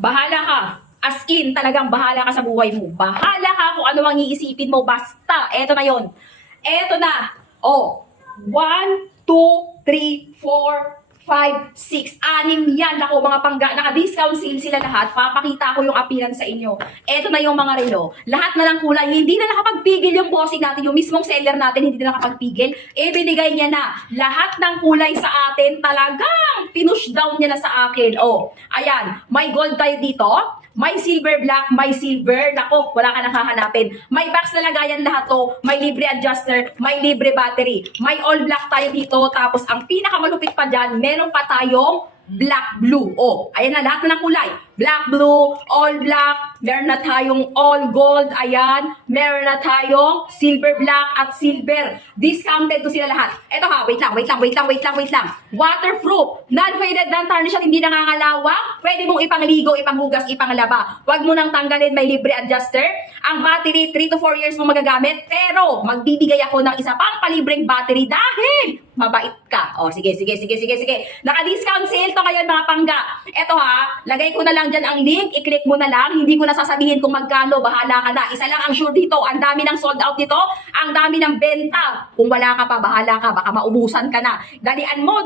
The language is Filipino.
Bahala ka. As in, talagang bahala ka sa buhay mo. Bahala ka kung ano ang iisipin mo. Basta, eto na yon. Eto na. Oh, 1, 2, 3, 4, 5, 6, 6 yan. Ako, mga pangga, naka-discount sale sila lahat. Papakita ko yung appearance sa inyo. Eto na yung mga relo. Lahat na ng kulay. Hindi na nakapagpigil yung bossing natin. Yung mismong seller natin, hindi na nakapagpigil. Binigay niya na. Lahat ng kulay sa atin, talagang pinush down niya na sa akin. Oh, ayan. May gold tayo dito. May silver black, may silver. Nako, wala ka nakahanapin. May box na lagayan lahat to. May libre adjuster, may libre battery. May all black tayo dito. Tapos ang pinakamalupit pa dyan, meron pa tayong black blue. Oh, ayan na lahat na ng kulay. Black blue, all black, meron na tayong all gold, ayan. Meron na tayong silver black at silver. Discounted to sila lahat. Eto ha, wait lang. Waterproof, non-faded, non-tarnished at hindi nangangalawang. Pwede mong ipangligo, ipanghugas, ipanglaba. Huwag mo nang tanggalin, may libre adjuster. Ang battery, 3 to 4 years mo magagamit. Pero, magbibigay ako ng isa pang palibreng battery dahil mabait ka. O, sige. Naka-discount sale to ngayon mga pangga. Eto ha, lagay ko na lang dyan ang link. I-click mo na lang. Hindi ko na sasabihin kung magkano. Bahala ka na. Isa lang ang sure dito. Ang dami ng sold out dito. Ang dami ng benta. Kung wala ka pa, bahala ka. Baka maubusan ka na. Dalian mo.